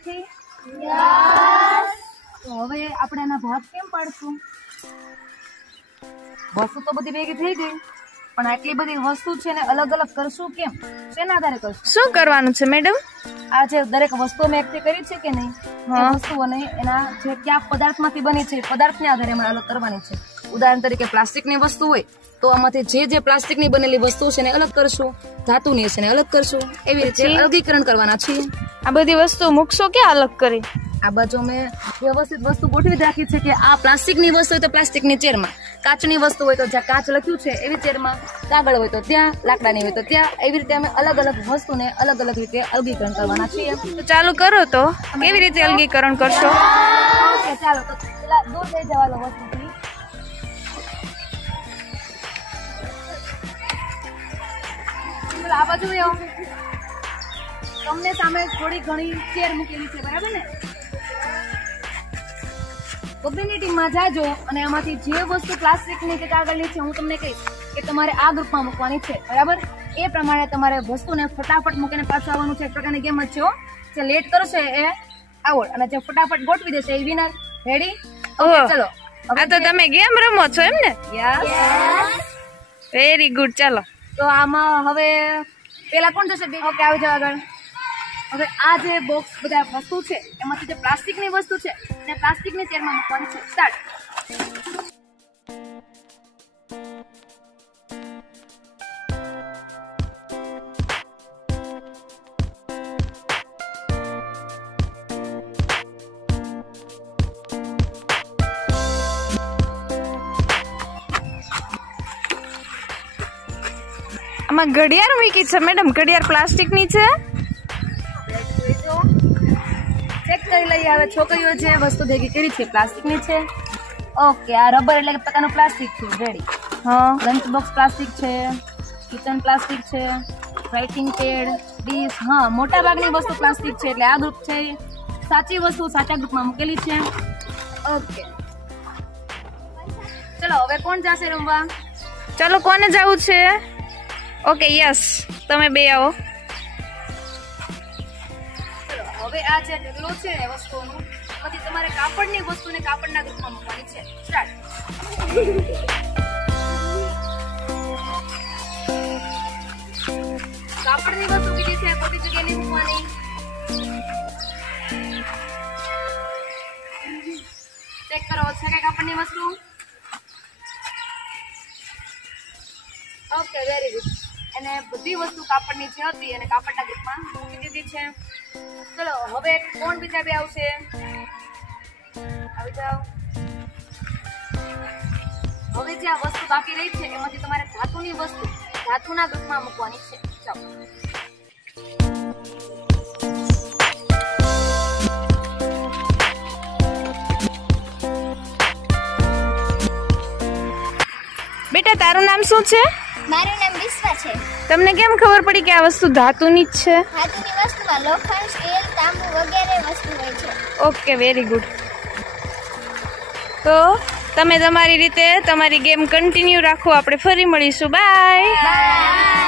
શાંતિથી? યસ. તો હવે આપણે એના ભાગ કેમ પાડશું? વસ્તુ તો બધી ભેગી થઈ ગઈ, પણ આટલી બધી વસ્તુ છે ને અલગ અલગ કરશું કેમ? શેના આધારે કરશું? શું કરવાનું છે મેડમ? આ જે દરેક વસ્તુ મેં એકઠી કરી છે કે નહીં, એ વસ્તુઓને એના જે કયા પદાર્થમાંથી બની છે પદાર્થના આધારે એમાં અલગ કરવાની છે. ઉદાહરણ તરીકે પ્લાસ્ટિકની વસ્તુ હોય તો આમાંથી જે પ્લાસ્ટિકની બનેલી વસ્તુ છે ને અલગ કરશું, ધાતુની છે ને અલગ કરશું, એવી રીતે અલગીકરણ કરવાના છીએ. આ બધી વસ્તુ મૂકશો કે અલગ કરી? આ બાજુ મેં વ્યવસ્થિત વસ્તુ ગોઠવી રાખી છે કે આ પ્લાસ્ટિકની વસ્તુ હોય તો પ્લાસ્ટિકની ચેરમાં, કાચની વસ્તુ હોય તો જ્યાં કાચ લખ્યું છે એવી ચેરમાં, કાગળ હોય તો ત્યાં, લાકડાની હોય તો ત્યાં, એવી રીતે અમે અલગ અલગ વસ્તુને અલગ અલગ રીતે અલગીકરણ કરવાના છીએ. તો ચાલુ કરો. તો કેવી રીતે અલગીકરણ કરશો? ઓકે ચાલો, તો પેલા દૂર થઈ જવાનો વસ્તુથી. આ બાજુ તમને સામે થોડી ઘણી ચેર મૂકેલી છે, બરાબર ને? કોમ્યુનિટીમાં જાજો અને આમાંથી જે વસ્તુ પ્લાસ્ટિકની કે કાગળની છે હું તમને કહીશ કે તમારે આ ગ્રુપમાં મૂકવાની છે, બરાબર? એ પ્રમાણે તમારે વસ્તુને ફટાફટ મૂકીને પાછું આવવાનું છે. એક પ્રકારની ગેમ જ છે. જે લેટ કરશે એ આવડ, અને જે ફટાફટ ગોઠવી દેશે એ વિનર. રેડી? ઓકે ચલો. આ તો તમે ગેમ રમો છો એમ ને? યસ. Very good. ચાલો તો આમાં હવે પેલા કોણ જશે? ઓકે આવી જાવ આગળ. હવે આ જે બોક્સ બધા વસ્તુ છે એમાંથી જે પ્લાસ્ટિકની વસ્તુ છે એને પ્લાસ્ટિકની ચેરમાં મૂકવાની છે. સ્ટાર્ટ. આમાં ઘડિયાળ મૂકી છે મેડમ. ઘડિયાળ પ્લાસ્ટિકની છે? ચેક કરી લઈએ. હવે છોકરીઓ જે વસ્તુ ભેગી કરી છે પ્લાસ્ટિકની છે. ઓકે, આ રબર એટલે એક પ્રકારનું પ્લાસ્ટિક છે. રેડી. હા. લંચ બોક્સ પ્લાસ્ટિક છે, કિચન પ્લાસ્ટિક છે, રાઇટિંગ પેડ, ડીશ. હા, મોટા ભાગની વસ્તુ પ્લાસ્ટિક છે એટલે આ ગ્રુપ છે. સાચી વસ્તુ સાચા ગ્રુપમાં મૂકેલી છે. ઓકે ચલો, હવે કોણ જશે રમવા? ચાલો, કોને જવું છે? ઓકે યસ, તમે બે આવો. હવે આ જે ઢગલો છે વસ્તુઓનું, પછી તમારે કાપડની વસ્તુને કાપડના ગ્રુપમાં મૂકવાની છે. સ્ટાર્ટ. કાપડની વસ્તુ બીજી છે, ખોટી જગ્યાએ નહીં મૂકવાની. ચેક કરો છે કે કાપડની વસ્તુ. Okay, very good. અને બધી વસ્તુ કાપડની જે હતી અને કાપડના ગ્રુપમાં મૂકી દીધી છે. ચલો, હવે કોણ બીજા બે આવશે? આવી જાઓ. હવે જે આ વસ્તુ બાકી રહી છે એમાંથી તમારે ધાતુની વસ્તુ ધાતુના ગ્રુપમાં મૂકવાની છે. ચાલો. બેટા, તારું નામ શું છે? મારું નામ વિશ્વા છે. તમને કેમ ખબર પડી કે આ વસ્તુ ધાતુની જ છે? ધાતુની વસ્તુમાં લોખંડ, સ્ટીલ, તાંબુ વગેરે વસ્તુ હોય છે. Okay, very good. તો તમે તમારી રીતે તમારી ગેમ કન્ટિન્યુ રાખો. આપણે ફરી મળીશું. બાય.